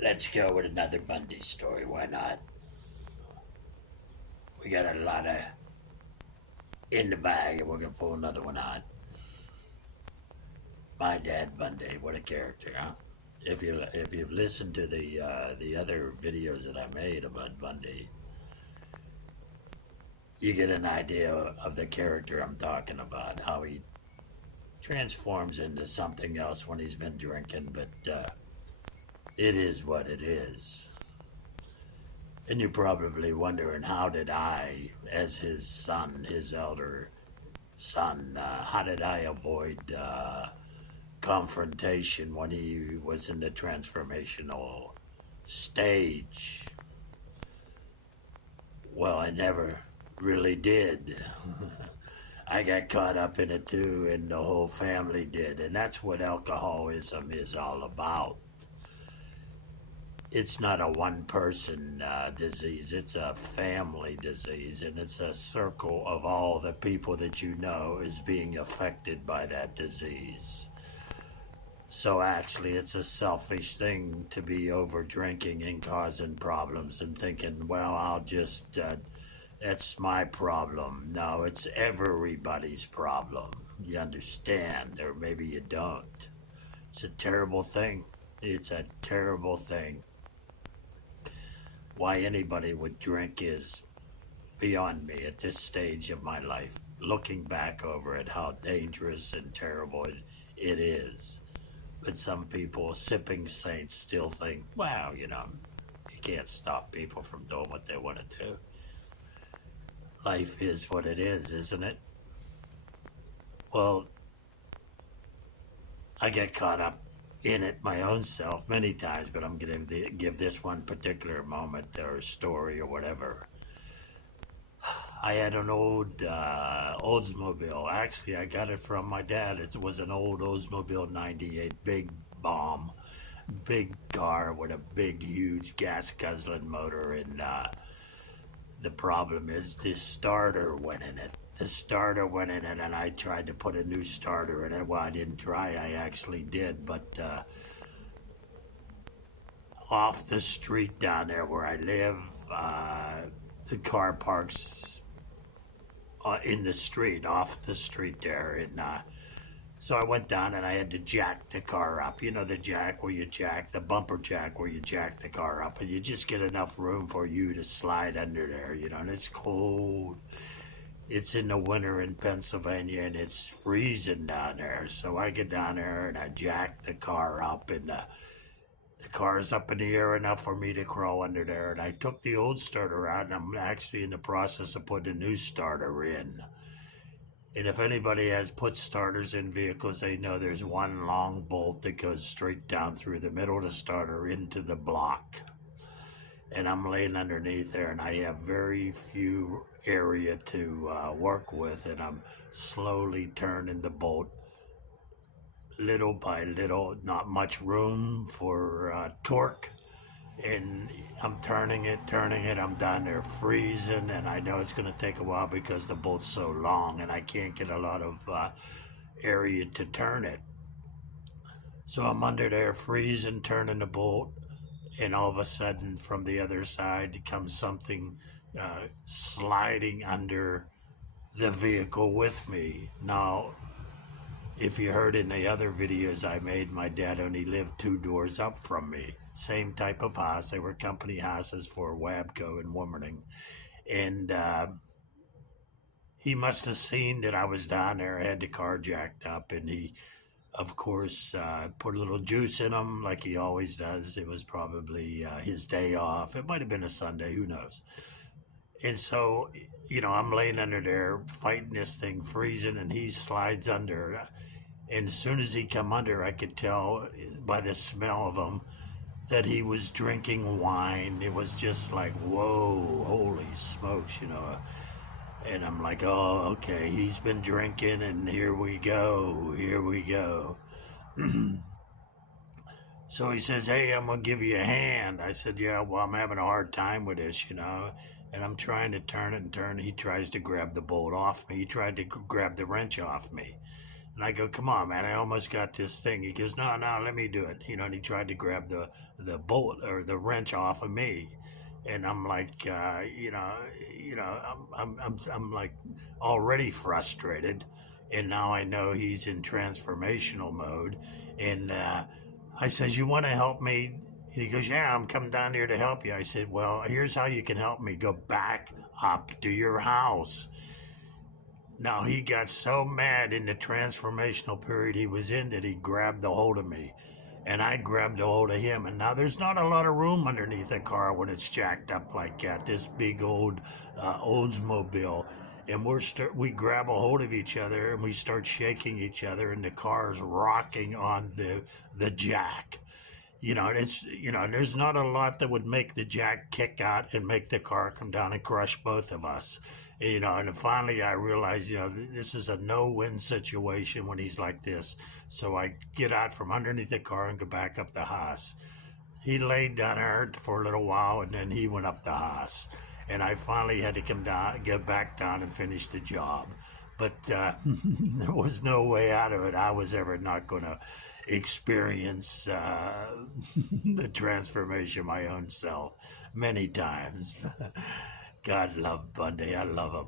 Let's go with another Bundy story. Why not? We got a lot of in the bag, and we're gonna pull another one out. My dad Bundy, what a character, huh? If you've listened to the other videos that I made about Bundy, you get an idea of the character I'm talking about. How he transforms into something else when he's been drinking, but it is what it is. And you're probably wondering, how did I, as his son, his elder son, how did I avoid confrontation when he was in the transformational stage? Well, I never really did. I got caught up in it too, and the whole family did. And that's what alcoholism is all about. It's not a one person disease, it's a family disease, and it's a circle of all the people that you know is being affected by that disease. So actually, it's a selfish thing to be over drinking and causing problems and thinking, well, I'll just, that's my problem. No, it's everybody's problem. You understand, or maybe you don't. It's a terrible thing. It's a terrible thing. Why anybody would drink is beyond me at this stage of my life. Looking back over it, how dangerous and terrible it is. But some people, sipping saints, still think, wow, you can't stop people from doing what they want to do. Life is what it is, isn't it? Well, I get caught up in it my own self many times, but I'm going to give this one particular moment or story or whatever. I had an old Oldsmobile. Actually, I got it from my dad. It was an old Oldsmobile 98 big bomb, big car with a big, huge gas guzzling motor. And the problem is this starter went in it. The starter went in it, and I tried to put a new starter in it. Well, I didn't try. I actually did. But off the street down there where I live, the car parks in the street, off the street there. And so I went down and I had to jack the car up. You know, the jack where you jack, the bumper jack where you jack the car up, and you just get enough room for you to slide under there, and it's cold. It's in the winter in Pennsylvania and it's freezing down there. So I get down there and I jack the car up, and the car's up in the air enough for me to crawl under there. And I took the old starter out, and I'm actually in the process of putting a new starter in. And if anybody has put starters in vehicles, they know there's one long bolt that goes straight down through the middle of the starter into the block. And I'm laying underneath there, and I have very few area to work with, and I'm slowly turning the bolt little by little, not much room for torque. And I'm turning it. I'm down there freezing, and I know it's going to take a while because the bolt's so long, and I can't get a lot of area to turn it. So I'm under there freezing, turning the bolt, and all of a sudden, from the other side comes something sliding under the vehicle with me. Now, if you heard in the other videos I made, my dad only lived 2 doors up from me. Same type of house. They were company houses for Wabco in Wilmington. And he must have seen that I was down there, had the car jacked up, and he, of course, put a little juice in him like he always does. It was probably his day off. It might have been a Sunday, who knows. And so, I'm laying under there fighting this thing, freezing, and he slides under. And as soon as he come under, I could tell by the smell of him that he was drinking wine. It was just like, whoa, holy smokes, And I'm like, oh, okay, he's been drinking, and here we go. So he says, hey, I'm going to give you a hand. I said, yeah, well, I'm having a hard time with this, and I'm trying to turn it and turn it. He tries to grab the bolt off me. He tried to grab the wrench off me. And I go, come on, man, I almost got this thing. He goes, no, no, let me do it. And he tried to grab the bolt or the wrench off of me. And I'm like, I'm like already frustrated. And now I know he's in transformational mode. And I says, you want to help me? And he goes, yeah, I'm coming down here to help you. I said, well, here's how you can help me. Go back up to your house. Now, he got so mad in the transformational period he was in that he grabbed a hold of me. And I grabbed a hold of him. And now there's not a lot of room underneath the car when it's jacked up like that, this big old Oldsmobile. And we grab a hold of each other and we start shaking each other, and the car's rocking on the jack. There's not a lot that would make the jack kick out and make the car come down and crush both of us. And then finally I realized, this is a no-win situation when he's like this. So I get out from underneath the car and go back up the Haas. He laid down there for a little while, and then he went up the Haas. And I finally had to come down, get back down and finish the job. But there was no way out of it. I was ever not going to experience the transformation of my own self many times. God love Bundy. I love him.